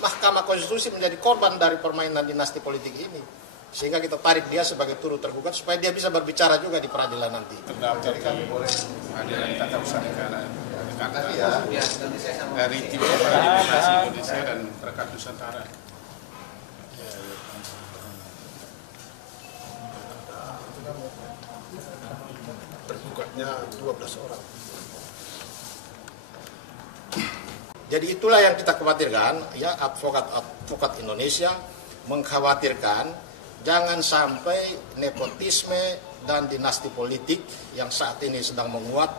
Mahkamah Konstitusi menjadi korban dari permainan dinasti politik ini. Sehingga kita tarik dia sebagai turut tergugat supaya dia bisa berbicara juga di peradilan nanti. Terdaftar kami boleh pengadilan tata usaha negara dari tim Demokrasi Indonesia dan Perkat Nusantara. Tergugatnya 12 orang. Jadi itulah yang kita khawatirkan, ya, advokat Indonesia mengkhawatirkan jangan sampai nepotisme dan dinasti politik yang saat ini sedang menguat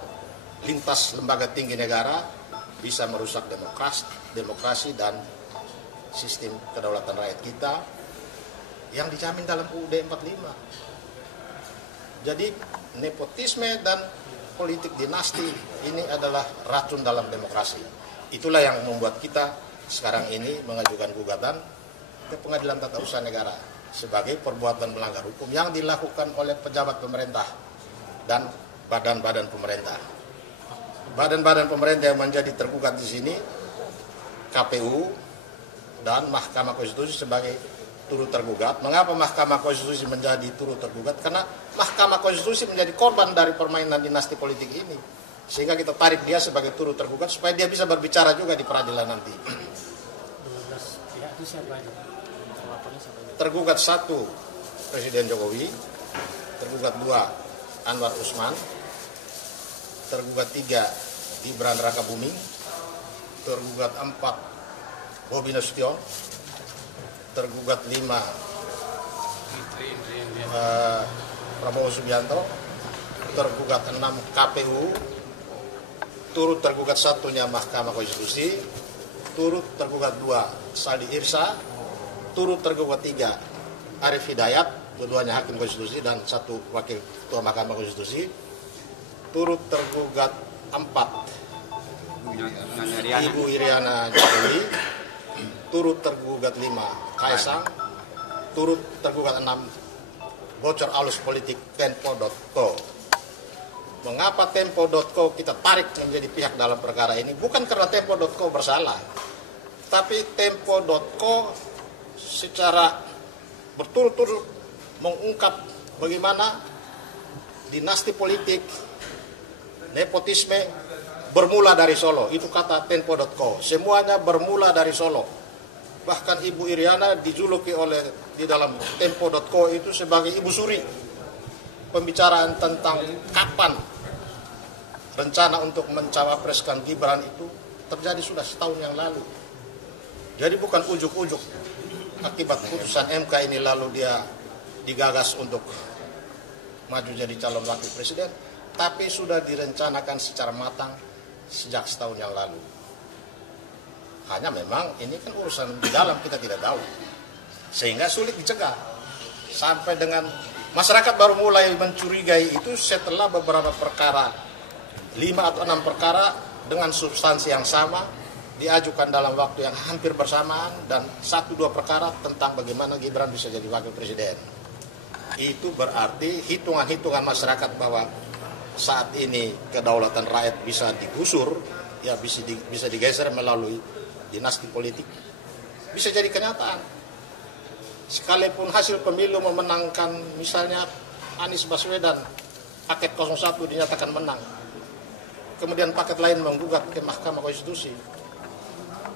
lintas lembaga tinggi negara bisa merusak demokrasi dan sistem kedaulatan rakyat kita yang dijamin dalam UUD 45. Jadi nepotisme dan politik dinasti ini adalah racun dalam demokrasi. Itulah yang membuat kita sekarang ini mengajukan gugatan ke Pengadilan Tata Usaha Negara sebagai perbuatan melanggar hukum yang dilakukan oleh pejabat pemerintah dan badan-badan pemerintah. Badan-badan pemerintah yang menjadi tergugat di sini KPU dan Mahkamah Konstitusi sebagai turut tergugat. Mengapa Mahkamah Konstitusi menjadi turut tergugat? Karena Mahkamah Konstitusi menjadi korban dari permainan dinasti politik ini. Sehingga kita tarik dia sebagai turut tergugat supaya dia bisa berbicara juga di peradilan nanti. 12 pihak itu siapa aja? Tergugat 1 Presiden Jokowi, tergugat 2 Anwar Usman, tergugat 3 Gibran Rakabuming, tergugat 4 Bobi Nasution, tergugat 5 Prabowo Subianto, tergugat 6 KPU, turut tergugat 1-nya Mahkamah Konstitusi, turut tergugat 2 Saldi Irsa, turut tergugat 3 Arief Hidayat, keduanya hakim konstitusi dan 1 wakil ketua Mahkamah Konstitusi, turut tergugat 4 Ibu Iriana Jokowi, turut tergugat 5 Kaisang, turut tergugat 6 bocor alus politik Tempo.co. Mengapa Tempo.co kita tarik menjadi pihak dalam perkara ini? Bukan karena Tempo.co bersalah, tapi Tempo.co secara berturut-turut mengungkap bagaimana dinasti politik, nepotisme bermula dari Solo. Itu kata Tempo.co. Semuanya bermula dari Solo. Bahkan Ibu Iriana dijuluki di dalam Tempo.co itu sebagai Ibu Suri. Pembicaraan tentang kapan rencana untuk mencawapreskan Gibran itu terjadi sudah setahun yang lalu. Jadi bukan ujuk-ujuk akibat putusan MK ini lalu dia digagas untuk maju jadi calon wakil presiden, tapi sudah direncanakan secara matang sejak setahun yang lalu. Hanya memang ini kan urusan di dalam kita tidak tahu, sehingga sulit dicegah. Sampai dengan masyarakat baru mulai mencurigai itu setelah beberapa perkara, 5 atau 6 perkara dengan substansi yang sama diajukan dalam waktu yang hampir bersamaan dan 1-2 perkara tentang bagaimana Gibran bisa jadi wakil presiden. Itu berarti hitungan-hitungan masyarakat bahwa saat ini kedaulatan rakyat bisa digusur, ya bisa digeser melalui dinasti politik, bisa jadi kenyataan. Sekalipun hasil pemilu memenangkan misalnya Anies Baswedan, paket 01 dinyatakan menang, kemudian paket lain menggugat ke Mahkamah Konstitusi,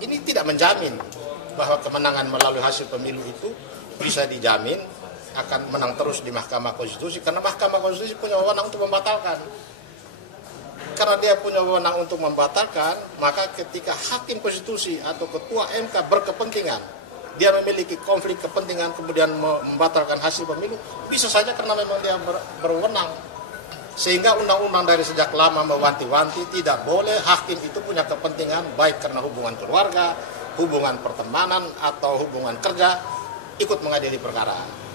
ini tidak menjamin bahwa kemenangan melalui hasil pemilu itu bisa dijamin akan menang terus di Mahkamah Konstitusi, karena Mahkamah Konstitusi punya wewenang untuk membatalkan. Karena dia punya wewenang untuk membatalkan, maka ketika hakim konstitusi atau ketua MK berkepentingan, dia memiliki konflik kepentingan kemudian membatalkan hasil pemilu, bisa saja karena memang dia berwenang. Sehingga undang-undang dari sejak lama mewanti-wanti tidak boleh hakim itu punya kepentingan baik karena hubungan keluarga, hubungan pertemanan atau hubungan kerja ikut mengadili perkara.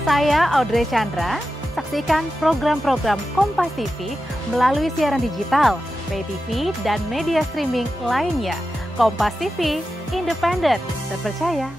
Saya Audrey Chandra, saksikan program-program Kompas TV melalui siaran digital, pay TV, dan media streaming lainnya. Kompas TV, independen, terpercaya.